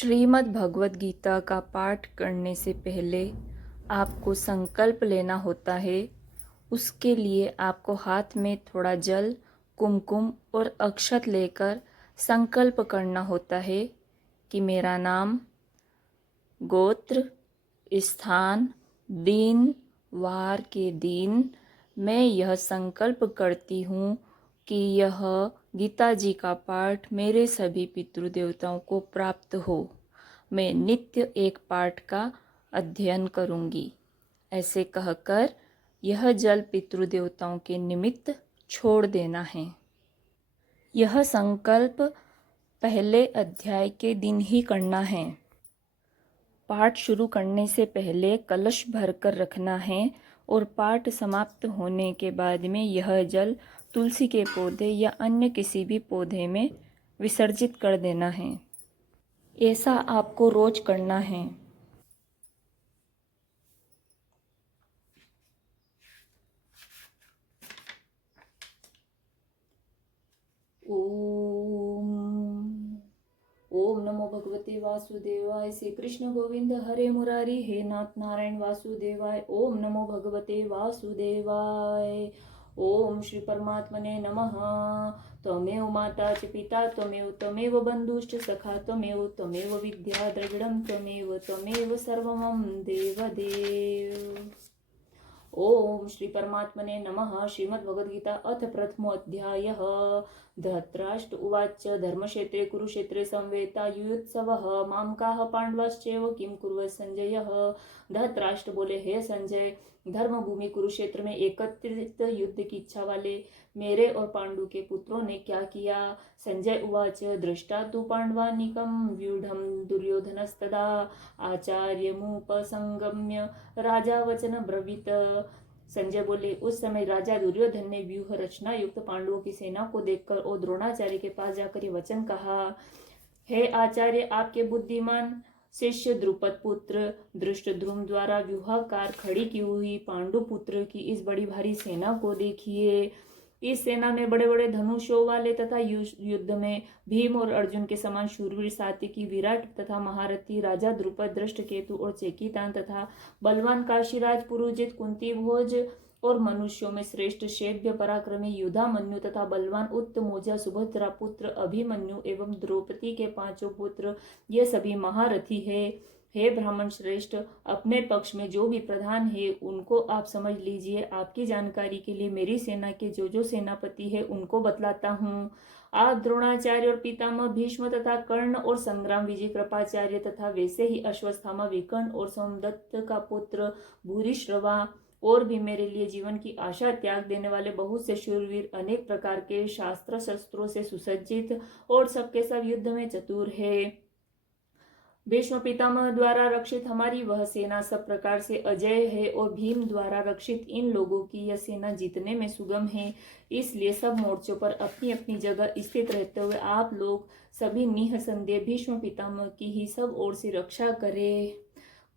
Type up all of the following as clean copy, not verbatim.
श्रीमद् भगवद गीता का पाठ करने से पहले आपको संकल्प लेना होता है। उसके लिए आपको हाथ में थोड़ा जल, कुमकुम और अक्षत लेकर संकल्प करना होता है कि मेरा नाम, गोत्र, स्थान, दिन, वार के दिन मैं यह संकल्प करती हूँ कि यह गीता जी का पाठ मेरे सभी पितृदेवताओं को प्राप्त हो। मैं नित्य एक पाठ का अध्ययन करूँगी। ऐसे कहकर यह जल पितृदेवताओं के निमित्त छोड़ देना है। यह संकल्प पहले अध्याय के दिन ही करना है। पाठ शुरू करने से पहले कलश भरकर रखना है और पाठ समाप्त होने के बाद में यह जल तुलसी के पौधे या अन्य किसी भी पौधे में विसर्जित कर देना है। ऐसा आपको रोज करना है। ओम नमो भगवते वासुदेवाय। श्री कृष्ण गोविंद हरे मुरारी, हे नाथ नारायण वासुदेवाय। ओम नमो भगवते वासुदेवाय। ओम श्री परमात्मने नमः। त्वमेव माता च पिता त्वमेव, त्वमेव बन्धुश्च सखा त्वमेव, त्वमेव विद्या द्रविणं त्वमेव, त्वमेव सर्वमं देवदेव। ओम श्री परमात्मने नमः। श्रीमद्भगवद्गीता अथ प्रथमोऽध्यायः। धृतराष्ट्र उवाच धर्मक्षेत्रे कुरुक्षेत्रे संवेतायुत्सवः मामकाः पांडवाश्चैव किं कुर्वत् संजयः। धृतराष्ट्र बोले, हे संजय, धर्म भूमि कुरुक्षेत्र में एकत्रित युद्ध की इच्छा वाले मेरे और पांडु के पुत्रों ने क्या किया। संजय उवाच दृष्टा तु पांडवानीकं व्यूढ़ं दुर्योधनस्तदा आचार्यमुपसंगम्य राजा वचन ब्रवीत। संजय बोले, उस समय राजा दुर्योधन ने व्यूह रचना युक्त पांडवों की सेना को देखकर और द्रोणाचार्य के पास जाकर ये वचन कहा, हे आचार्य, आपके बुद्धिमान शिष्य द्रुपद पुत्र धृष्टद्युम्न द्वारा व्यूहाकार खड़ी की हुई पांडु पुत्र की इस बड़ी भारी सेना को देखिए। इस सेना में बड़े बड़े धनुषों वाले तथा युद्ध में भीम और अर्जुन के समान शूरवीर सात्विकी विराट तथा महारथी राजा द्रुपद, दृष्टकेतु और चेकितान तथा बलवान काशीराज पुरुजित, कुंती भोज और मनुष्यों में श्रेष्ठ शैव्य पराक्रमी युधामन्यु तथा बलवान उत्तमौजा सुभद्रा पुत्र अभिमन्यु एवं द्रौपदी के पांचों पुत्र, ये सभी महारथी है। हे ब्राह्मण श्रेष्ठ, अपने पक्ष में जो भी प्रधान है उनको आप समझ लीजिए। आपकी जानकारी के लिए मेरी सेना के जो सेनापति है उनको बतलाता हूँ। आप द्रोणाचार्य और पितामह भीष्म तथा कर्ण और संग्राम विजय कृपाचार्य तथा वैसे ही अश्वत्थामा विकर्ण और सोमदत्त का पुत्र भूरिश्रवा और भी मेरे लिए जीवन की आशा त्याग देने वाले बहुत से शूरवीर, अनेक प्रकार के शास्त्र शस्त्रों से सुसज्जित और सबके सब युद्ध में चतुर है। भीष्म पितामह द्वारा रक्षित हमारी वह सेना सब प्रकार से अजय है और भीम द्वारा रक्षित इन लोगों की यह सेना जीतने में सुगम है। इसलिए सब मोर्चों पर अपनी अपनी जगह स्थित रहते हुए आप लोग सभी निःसंदेह भीष्म पितामह की ही सब ओर से रक्षा करें।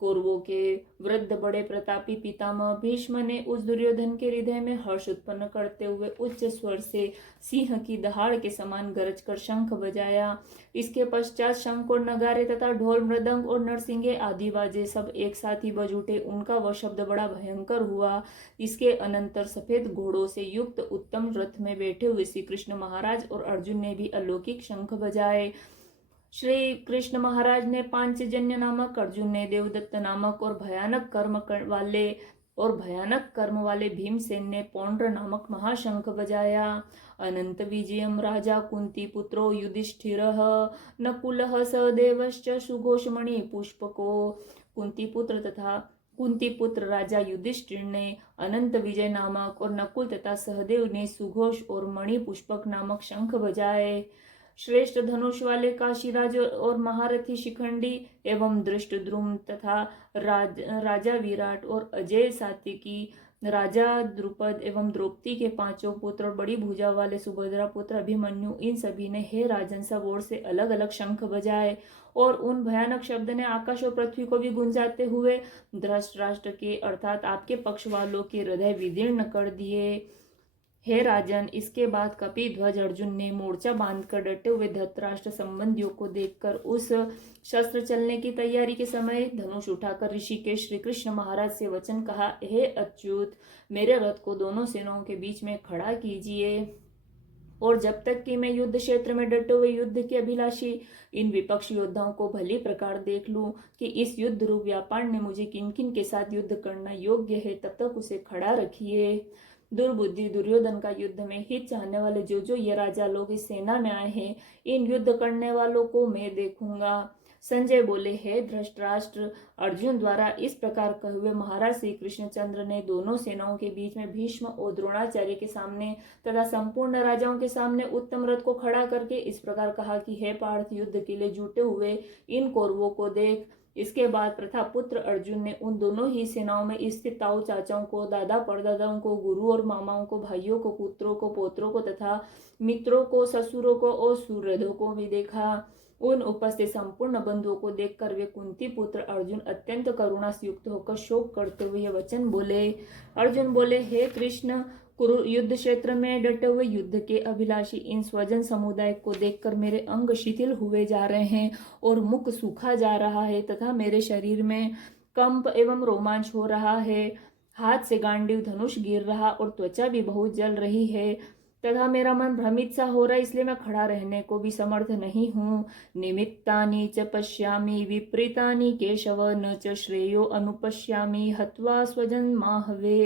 कौरवों के वृद्ध बड़े प्रतापी पितामह भीष्म ने उस दुर्योधन के हृदय में हर्ष उत्पन्न करते हुए उच्च स्वर से सिंह की दहाड़ के समान गरज कर शंख बजाया। इसके पश्चात शंख और नगारे तथा ढोल मृदंग और नरसिंगे आदि बाजे सब एक साथ ही बज उठे। उनका वह शब्द बड़ा भयंकर हुआ। इसके अनंतर सफेद घोड़ों से युक्त उत्तम रथ में बैठे हुए श्री कृष्ण महाराज और अर्जुन ने भी अलौकिक शंख बजाए। श्री कृष्ण महाराज ने पांचजन्य नामक, अर्जुन ने देवदत्त नामक और भयानक कर्म वाले भीमसेन ने पौंड्र नामक महाशंख बजाया। अनंत विजयम राजा कुंती पुत्रो युधिष्ठिरः नकुलः सहदेवश्च सुघोषमणि पुष्पको। कुंती पुत्र राजा युधिष्ठिर ने अनंत विजय नामक और नकुल तथा सहदेव ने सुघोष और मणि पुष्पक नामक शंख बजाए। श्रेष्ठ धनुष वाले काशीराज और महारथी शिखंडी एवं दृष्टद्युम्न तथा राजा विराट और अजय सात्विकी राजा द्रुपद एवं द्रौपदी के पांचों पुत्र और बड़ी भुजा वाले सुभद्रा पुत्र अभिमन्यु, इन सभी ने हे राजन सब ओर से अलग अलग शंख बजाए और उन भयानक शब्द ने आकाश और पृथ्वी को भी गुंजाते हुए धृतराष्ट्र के अर्थात आपके पक्ष वालों के हृदय विदीर्ण कर दिए। हे राजन, इसके बाद कपिध्वज अर्जुन ने मोर्चा बांधकर डटे हुए धृतराष्ट्र संबंधियों को देखकर उस शस्त्र चलने की तैयारी के समय धनुष उठाकर ऋषिकेश श्री कृष्ण महाराज से वचन कहा, हे अच्युत, मेरे रथ को दोनों सेनाओं के बीच में खड़ा कीजिए, और जब तक कि मैं युद्ध क्षेत्र में डटे हुए युद्ध के अभिलाषी इन विपक्षी योद्धाओं को भली प्रकार देख लूं कि इस युद्ध रूप व्यापार ने मुझे किन किन के साथ युद्ध करना योग्य है, तब तक उसे खड़ा रखिए। दुर्बुद्धि दुर्योधन का युद्ध में हित चाहने वाले जो ये राजा लोग इस सेना में आए हैं, इन युद्ध करने वालों को मैं देखूंगा। संजय बोले, हे धृतराष्ट्र, अर्जुन द्वारा इस प्रकार कहे हुए महाराज श्री कृष्णचंद्र ने दोनों सेनाओं के बीच में भीष्म और द्रोणाचार्य के सामने तथा संपूर्ण राजाओं के सामने उत्तम रथ को खड़ा करके इस प्रकार कहा कि हे पार्थ, युद्ध के लिए जुटे हुए इन कौरवों को देख। इसके बाद प्रथापुत्र अर्जुन ने उन दोनों ही सेनाओं में स्थित ताऊ चाचाओं को, दादा परदादाओं को, गुरु और मामाओं को, भाइयों को, पुत्रों को, पोत्रों को तथा मित्रों को, ससुरों को और सुहृदों को भी देखा। उन उपस्थित संपूर्ण बंधुओं को देखकर वे कुंती पुत्र अर्जुन अत्यंत करुणा से युक्त होकर शोक करते हुए वचन बोले। अर्जुन बोले, हे कृष्ण, कुरु युद्ध क्षेत्र में डटे हुए युद्ध के अभिलाषी इन स्वजन समुदाय को देखकर मेरे अंग शिथिल हुए जा रहे हैं और मुख सूखा जा रहा है तथा मेरे शरीर में कंप एवं रोमांच हो रहा है। हाथ से गांडीव धनुष गिर रहा और त्वचा भी बहुत जल रही है तथा मेरा मन भ्रमित सा हो रहा है, इसलिए मैं खड़ा रहने को भी समर्थ नहीं हूँ। निमित्तानि च पश्यामि विपरीतानि केशव, न च श्रेयो अनुपश्यामि हत्वा स्वजन माहवे।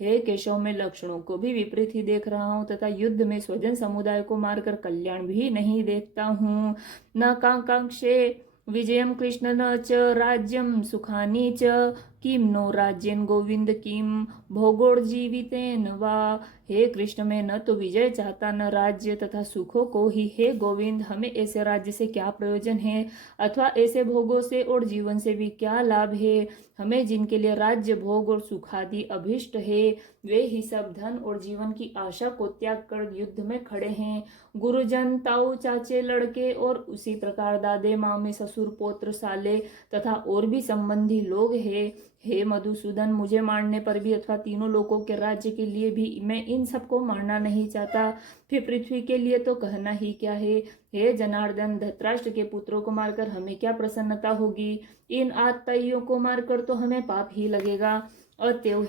हे केशव, मैं लक्षणों को भी विपरीत ही देख रहा हूँ तथा युद्ध में स्वजन समुदाय को मारकर कल्याण भी नहीं देखता हूँ। न कांक्षे विजयम कृष्ण न च राज्यम सुखानि च, किम नो राज्यन गोविंद किम भोगोर्जीवितेन वा। हे कृष्ण, मैं न तो विजय चाहता न राज्य तथा सुखों को ही। हे गोविंद, हमें ऐसे राज्य से क्या प्रयोजन है अथवा ऐसे भोगों से और जीवन से भी क्या लाभ है। हमें जिनके लिए राज्य भोग और सुखादि अभिष्ट है, वे ही सब धन और जीवन की आशा को त्याग कर युद्ध में खड़े हैं। गुरुजन, ताऊ चाचे, लड़के और उसी प्रकार दादे मामे, ससुर पोत्र साले तथा और भी संबंधी लोग हैं। हे मधुसूदन, मुझे मारने पर भी अथवा तीनों लोगों के राज्य के लिए भी मैं इन सबको मारना नहीं चाहता, फिर पृथ्वी के लिए तो कहना ही क्या है। हे जनार्दन, धृतराष्ट्र के पुत्रों को मारकर हमें क्या प्रसन्नता होगी, इन आतताइयों को मारकर तो हमें पाप ही लगेगा। अतएव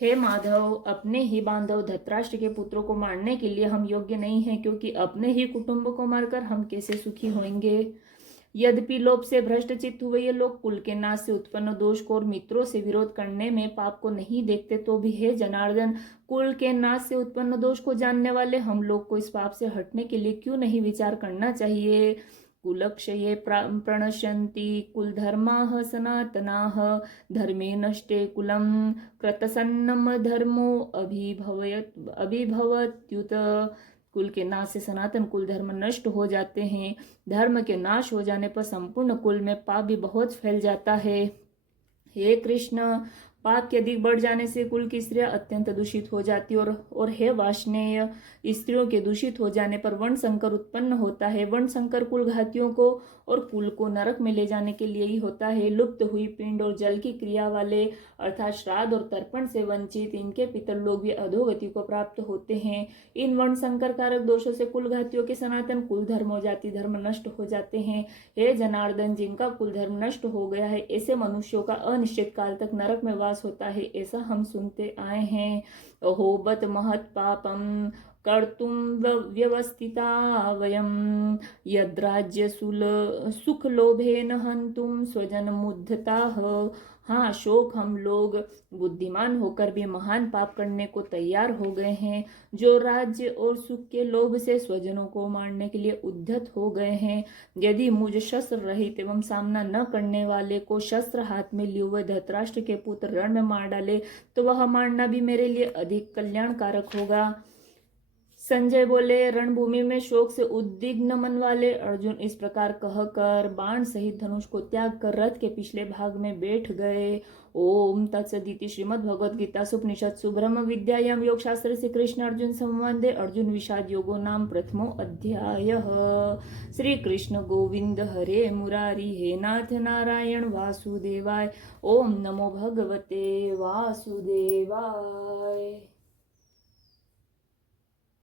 हे माधव, अपने ही बांधव धृतराष्ट्र के पुत्रों को मारने के लिए हम योग्य नहीं हैं, क्योंकि अपने ही कुटुंब को मारकर हम कैसे सुखी होंगे। यद्यपि लोभ से भ्रष्ट चित्त हुए ये लोग कुल के नाश से उत्पन्न दोष को और मित्रों से विरोध करने में पाप को नहीं देखते, तो भी हे जनार्दन, कुल के नाश से उत्पन्न दोष को जानने वाले हम लोग को इस पाप से हटने के लिए क्यों नहीं विचार करना चाहिए। कुलक्षये प्रणश्यन्ति कुलधर्माः सनातनाः, धर्मे नष्टे कुलं कृतसन्नम धर्मो अभिभवत्युत। कुल के नाश से सनातन कुल धर्म नष्ट हो जाते हैं। धर्म के नाश हो जाने पर संपूर्ण कुल में पाप भी बहुत फैल जाता है। हे कृष्ण, पाप के अधिक बढ़ जाने से कुल की स्त्रियां अत्यंत दूषित हो जाती और हे वाष्णेय, स्त्रियों के दूषित हो जाने पर वर्ण संकर उत्पन्न होता है। वर्ण संकर कुल घातियों को और कुल को नरक में ले जाने के लिए ही होता है। लुप्त हुई पिंड और जल की क्रिया वाले अर्थात श्राद्ध और तर्पण से वंचित इनके पितर लोग भी अधोगति को प्राप्त होते हैं। इन वर्ण संकर कारक दोषों से कुल घातियों के सनातन कुल धर्म और जाति धर्म नष्ट हो जाते हैं। हे जनार्दन, जिनका कुल धर्म नष्ट हो गया है, ऐसे मनुष्यों का अनिश्चित काल तक नरक में वास होता है, ऐसा हम सुनते आए हैं। अहो बत महत् पापम कर्तुम व्यवस्थिता वयम, यद्राज्य सुख लोभेन हंतुम स्वजन मुद्धताः। हाँ, शोक हम लोग बुद्धिमान होकर भी महान पाप करने को तैयार हो गए हैं, जो राज्य और सुख के लोभ से स्वजनों को मारने के लिए उद्धत हो गए हैं। यदि मुझ शस्त्र रहित एवं सामना न करने वाले को शस्त्र हाथ में लिए हुए धृतराष्ट्र के पुत्र रण में मार डाले, तो वह मारना भी मेरे लिए अधिक कल्याणकारक होगा। संजय बोले, रणभूमि में शोक से उद्विग्न मन वाले अर्जुन इस प्रकार कहकर बाण सहित धनुष को त्याग कर रथ के पिछले भाग में बैठ गए। ओम तत्सदिति श्रीमद्भगवद्गीतासु उपनिषत्सु ब्रह्म विद्यायां योगशास्त्रे श्री कृष्ण अर्जुन संवादे अर्जुन विषाद योगो नाम प्रथमो अध्यायः। श्री कृष्ण गोविंद हरे मुरारी, हे नाथ नारायण वासुदेवाय। ओम नमो भगवते वासुदेवाय।